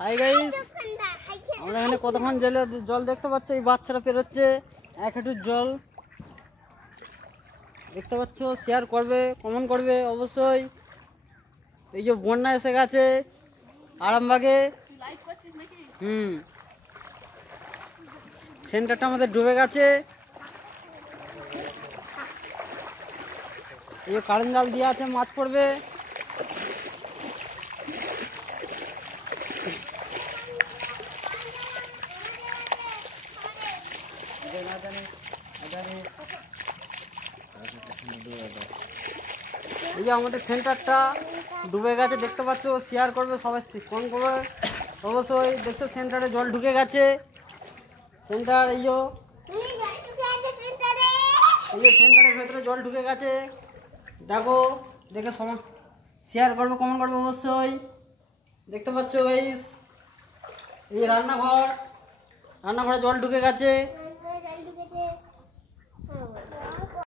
Hi guys, আমরা এখানে কতক্ষণ জল দেখতে পাচ্ছ। এই বাচ্চারা পেরোচ্ছে এক হাঁটু জল দেখতে পাচ্ছ। শেয়ার করবে, কমেন্ট করবে অবশ্যই। এই যে বন্যা এসে গেছে আরামবাগে। সেন্টারটা আমাদের ডুবে গেছে। এই যে কারেন্ট জাল দিয়ে আছে, মাছ পড়বে। এই যে আমাদের সেন্টারটা ডুবে গেছে দেখতে পাচ্ছ। শেয়ার করবে সবাই, ফোন করবে অবশ্যই। দেখছো সেন্টারে জল ঢুকে গেছে। সেন্টার এই যে সেন্টারের ভেতরে জল ঢুকে গেছে। দেখো, দেখে শেয়ার করবে, কমেন্ট করবে অবশ্যই। দেখতে পাচ্ছ গাইস, এই রান্নাঘরে জল ঢুকে গেছে।